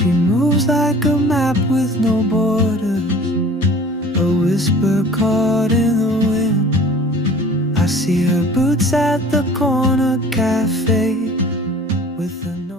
She moves like a map with no borders, a whisper caught in the wind. I see her boots at the corner cafe with a